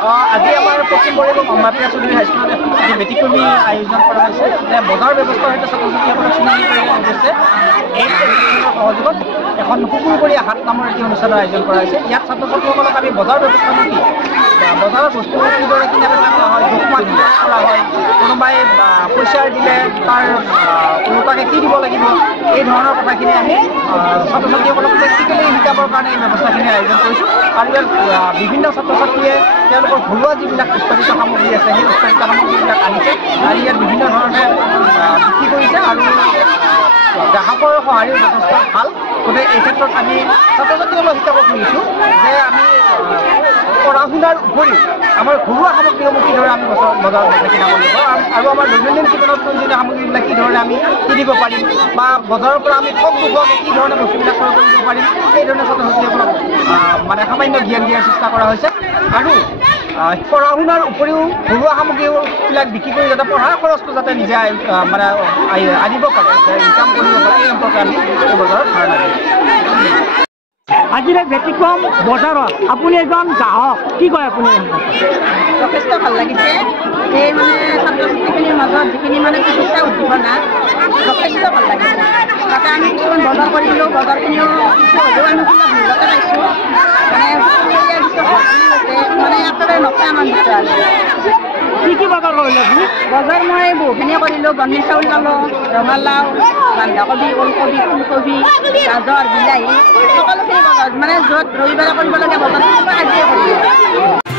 আজি আমাৰ পশ্চিম বৰেগাঁও মামাপ্ৰিয়া চৌধুৰী হাইস্কুলত এখন ব্যতিক্ৰমী আয়োজন কৰা হৈছে যে বজাৰ ব্যৱস্থাৰ সৈতে ছাত্ৰ ছাত্ৰীসকলক চিনাকি কৰি উদ্দেশ্যে এই সহযোগত এখন সুকুৰবৰীয়া হাট নামৰ এটি অনুষ্ঠানৰ আয়োজন কৰা হৈছে। ইয়াত ছাত্ৰ ছাত্ৰীসকলক আমি বজাৰ ব্যৱস্থাটো কি বজাৰৰ বস্তু কিদৰে কিনা বেচা কৰা হয়, জোখমা কৰা হয়, কোনোবাই পইচা দিলে তাৰ ওলোটাকৈ কি দিব লাগিব, এই ধৰণৰ কথাখিনি আমি ছাত্ৰ ছাত্ৰীসকলক প্ৰেক্টিকেলি শিকাবৰ কাৰণে এই ব্যৱস্থাখিনি আয়োজন কৰিছোঁ। আৰু ইয়াত বিভিন্ন ছাত্ৰ ছাত্ৰীয়ে তেওঁলোকৰ ঘৰুৱা যিবিলাক উৎপাদিত সামগ্ৰী আছে সেই উৎপাদিত সামগ্ৰীবিলাক আনিছে আৰু ইয়াত বিভিন্ন ধৰণে বিক্ৰী কৰিছে আৰু গ্ৰাহকৰ সঁহাৰিও যথেষ্ট ভাল। গতিকে এই ক্ষেত্ৰত আমি ছাত্ৰ ছাত্ৰীসকলক শিকাব খুজিছোঁ যে আমি পঢ়া শুনাৰ উপৰিও আমাৰ ঘৰুৱা সামগ্ৰীসমূহ কিদৰে আমি বজাৰত বেচা কিনা কৰিব আৰু আমাৰ দৈনন্দিন জীৱনত প্ৰয়োজনীয় সামগ্ৰীবিলাক কি ধৰণে আমি কিনিব পাৰিম বা বজাৰৰ পৰা আমি ঠগ নোখোৱাকৈ কি ধৰণে বস্তুবিলাক ক্ৰয় কৰিব পাৰিম, সেই ধৰণে ছাত্ৰ ছাত্ৰীসকলক মানে সামান্য জ্ঞান দিয়াৰ চেষ্টা কৰা হৈছে। আৰু পঢ়া শুনাৰ উপৰিও ঘৰুৱা সামগ্ৰীবিলাক বিক্ৰী কৰি যাতে পঢ়াৰ খৰচটো যাতে নিজে মানে আনিব পাৰে, ইনকাম কৰিব পাৰে, এই সম্পৰ্কে আমি এই বজাৰত ধাৰণা দিছোঁ। আজিৰ ব্যতিক্ৰম বজাৰত আপুনি এজন গ্ৰাহক, কি কয় আপুনি? যথেষ্ট ভাল লাগিছে। এই মানে ছাত্ৰ ছাত্ৰীখিনিৰ মাজত যিখিনি মানে চিকিৎসা উদ্দীপনা যথেষ্ট ভাল লাগিছে। তাতে আমি কিছুমান বজাৰ কৰিলোঁ, বজাৰখিনিও কিছু হ'লেও আমি কিবা মূল্যতে পাইছোঁ। মানে একেবাৰে নথৈ আনন্দিত আৰু কি কি বজাৰ কৰিলে আপুনি? বজাৰ মই বহুখিনিয়ে কৰিলোঁ। বন্নি চাউল ল'লোঁ, ৰঙালাও, বন্ধাকবি, ওলকবি, ফুলকবি, গাজৰ, বিলাহী, সকলোখিনি বজাৰ মানে য'ত ৰবিবাৰে কৰিব লাগে বজাৰখিনি মই আজিয়ে কৰিলোঁ।